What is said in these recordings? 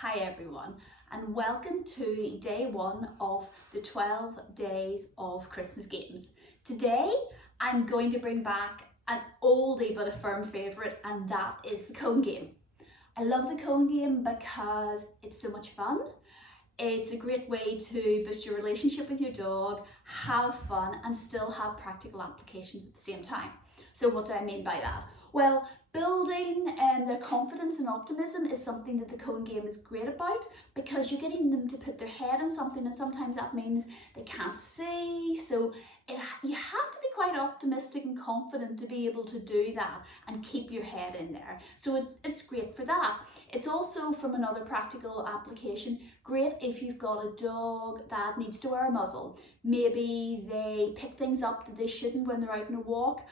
Hi everyone, and welcome to day one of the 12 days of Christmas games. Today I'm going to bring back an oldie but a firm favourite, and that is the cone game. I love the cone game because it's so much fun. It's a great way to boost your relationship with your dog, have fun, and still have practical applications at the same time. So what do I mean by that? Well, building their confidence and optimism is something that the cone game is great about, because you're getting them to put their head in something, and sometimes that means they can't see. So you have to be quite optimistic and confident to be able to do that and keep your head in there. So it's great for that. It's also, from another practical application, great if you've got a dog that needs to wear a muzzle. Maybe they pick things up that they shouldn't when they're out on a walk,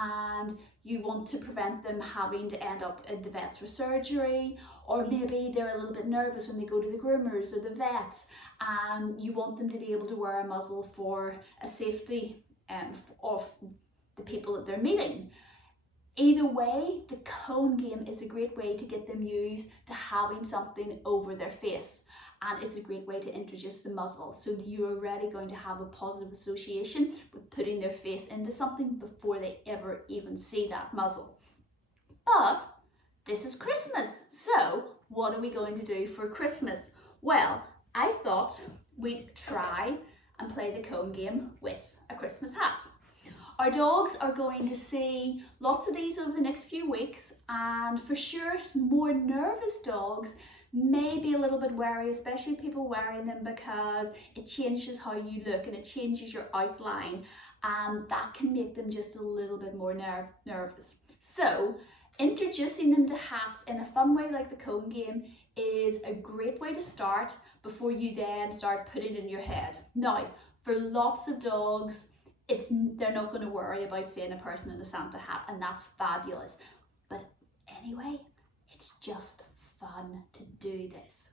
and you want to prevent them having to end up at the vets for surgery, or maybe they're a little bit nervous when they go to the groomers or the vets, and you want them to be able to wear a muzzle for a safety of the people that they're meeting. Either way, the cone game is a great way to get them used to having something over their face. And it's a great way to introduce the muzzle, so you're already going to have a positive association with putting their face into something before they ever even see that muzzle. But this is Christmas, so what are we going to do for Christmas? Well, I thought we'd try and play the cone game with a Christmas hat. Our dogs are going to see lots of these over the next few weeks, and for sure more nervous dogs may be a little bit wary, especially people wearing them, because it changes how you look and it changes your outline, and that can make them just a little bit more nervous. So introducing them to hats in a fun way like the cone game is a great way to start before you then start putting it in your head. Now, for lots of dogs, they're not going to worry about seeing a person in a Santa hat, and that's fabulous. But anyway, it's just fun to do this.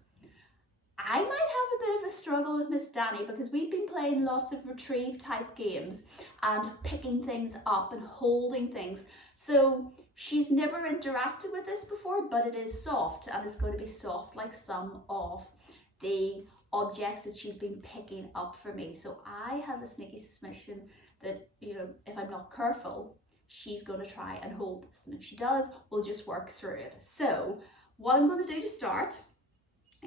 I might have a bit of a struggle with Miss Danny, because we've been playing lots of retrieve type games and picking things up and holding things. So she's never interacted with this before, but it is soft, and it's going to be soft like some of the objects that she's been picking up for me. So I have a sneaky suspicion that, if I'm not careful, she's going to try and hold this, and if she does, we'll just work through it. So what I'm going to do to start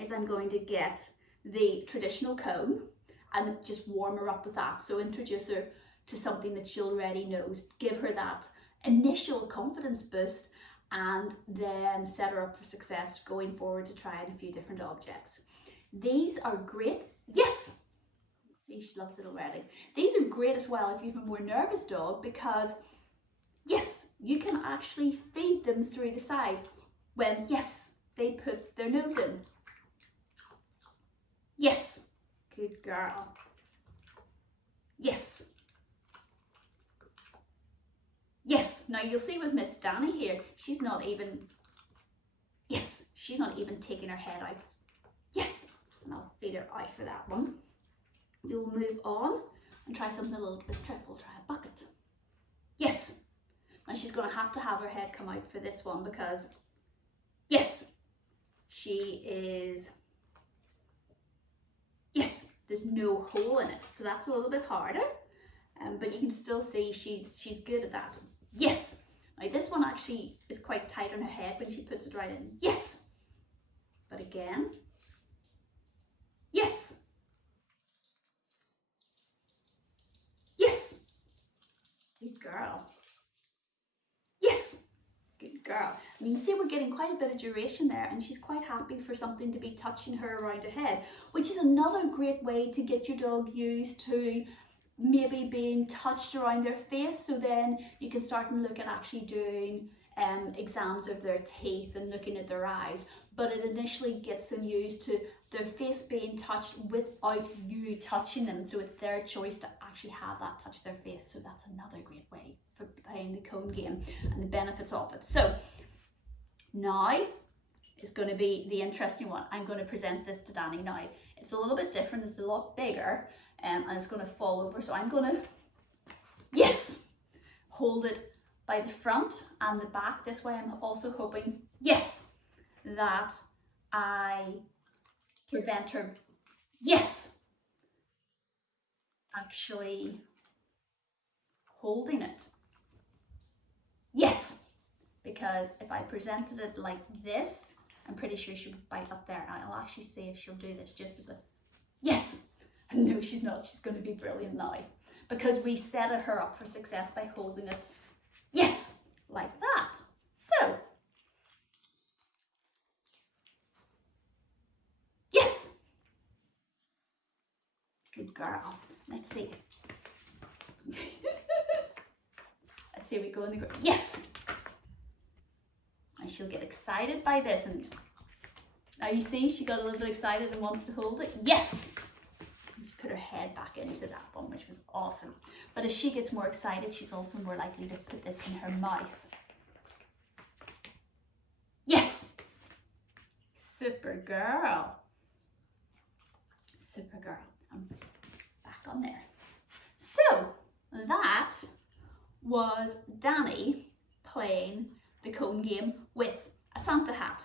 is I'm going to get the traditional cone and just warm her up with that. So introduce her to something that she already knows, give her that initial confidence boost, and then set her up for success going forward to trying a few different objects. These are great. Yes! See, she loves it already. These are great as well if you have a more nervous dog, because yes, you can actually feed them through the side when, yes, they put their nose in. Yes, good girl. Yes. Yes, now you'll see with Miss Danny here, she's not even taking her head out. Yes, and I'll feed her out for that one. We'll move on and try something a little bit tricky. We'll try a bucket. Yes, and she's going to have her head come out for this one, because yes, she is, yes, there's no hole in it, so that's a little bit harder, but you can still see she's good at that. Yes, now this one actually is quite tight on her head when she puts it right in. Yes, but again, yes, yes, good girl. Yes, good girl. And you can see we're getting quite a bit of duration there, and she's quite happy for something to be touching her around her head, which is another great way to get your dog used to maybe being touched around their face. So then you can start and look at actually doing exams of their teeth and looking at their eyes, but it initially gets them used to their face being touched without you touching them, so it's their choice to actually have that touch their face. So that's another great way for playing the cone game and the benefits of it. So now is going to be the interesting one. I'm going to present this to Danny now. It's a little bit different, it's a lot bigger, and it's going to fall over, so I'm going to, yes, hold it by the front and the back. This way I'm also hoping, yes, that I prevent her, yes, actually holding it. Yes, because if I presented it like this, I'm pretty sure she would bite up there. I'll actually see if she'll do this just as a, yes. No, she's not. She's going to be brilliant now because we set her up for success by holding it, yes, like that. So, yes. Good girl. Let's see. Let's see, we go in the group. Yes. And she'll get excited by this. And now you see, she got a little bit excited and wants to hold it. Yes. Let's put her head back into that one, which was awesome. But as she gets more excited, she's also more likely to put this in her mouth. Yes. Super girl. Super girl. I'm back on there. So that was Danny playing the cone game with a Santa hat.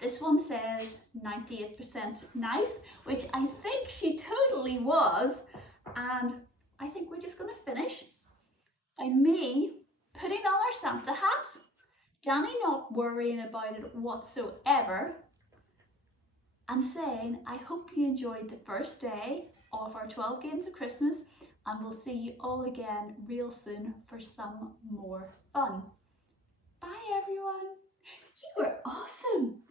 This one says 98% nice, which I think she totally was. And I think we're just going to finish by me putting on our Santa hat, Danny not worrying about it whatsoever, and saying, I hope you enjoyed the first day of our 12 games of Christmas, and we'll see you all again real soon for some more fun. Bye everyone. You were awesome.